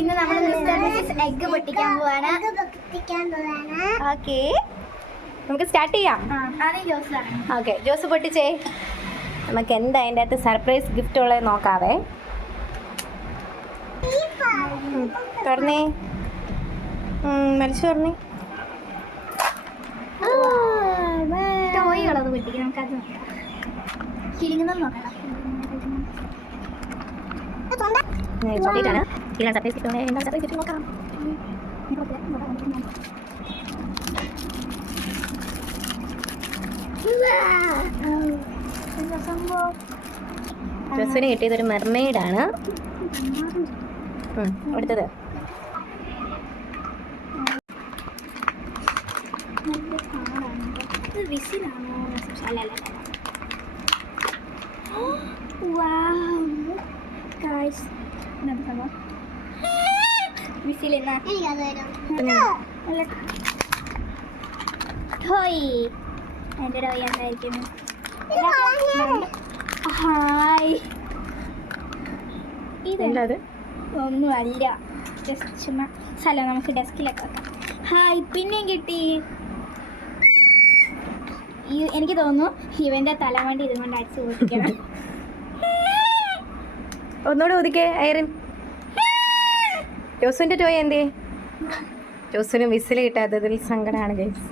ഇന്ന് നമ്മൾ എഗ്ഗ് പൊട്ടിക്കാൻ പോവാണ്. ഓക്കെ, നമുക്ക് സ്റ്റാർട്ട് ചെയ്യാം. ഓക്കെ, ജ്യൂസ് പൊട്ടിച്ചേ. നമുക്ക് എന്താ അതിൻ്റെ അകത്ത് സർപ്രൈസ് ഗിഫ്റ്റ് ഉള്ളത് നോക്കാവേ. തുറന്നേ, മരിച്ചു തുറന്നേ. ടോയ്കളത് പൊട്ടിക്കാം, നമുക്കത് നോക്കാം. കിളിങ്ങുന്നത് നോക്കണം. ചോക്ലേറ്റാണ്. ഇല്ല, സർപ്രൈസ് ഗിഫ്റ്റ് എന്താ സർപ്രൈസ് ഗിഫ്റ്റ് നോക്കാം. ഡ്രസ്സിന് കിട്ടിയതൊരു മെർമെയ്ഡാണ്. അടുത്തത് എൻ്റെ ടോയ് എന്തായിരിക്കുന്നു? ഹായ്, ഇതെന്താ? ഒന്നുമല്ല, ജസ്റ്റ് ചുമ്മാ സ്ഥലം നമുക്ക് ഡെസ്കിലൊക്കെ വെക്കാം. ഹായ്, പിന്നെയും കിട്ടി. എനിക്ക് തോന്നുന്നു ഇവൻ്റെ തലവണ്ടി ഇതുകൊണ്ട് അടിച്ച് പൊട്ടിക്കണം. ഒന്നുകൂടെ ഒതുക്കേ ഐറിൻ. ജോസുവിൻ്റെ ടോയ് എന്തേ? ജോസുവിന് വിസിൽ കിട്ടാത്തതിൽ സങ്കടമാണ് ഗൈസ്.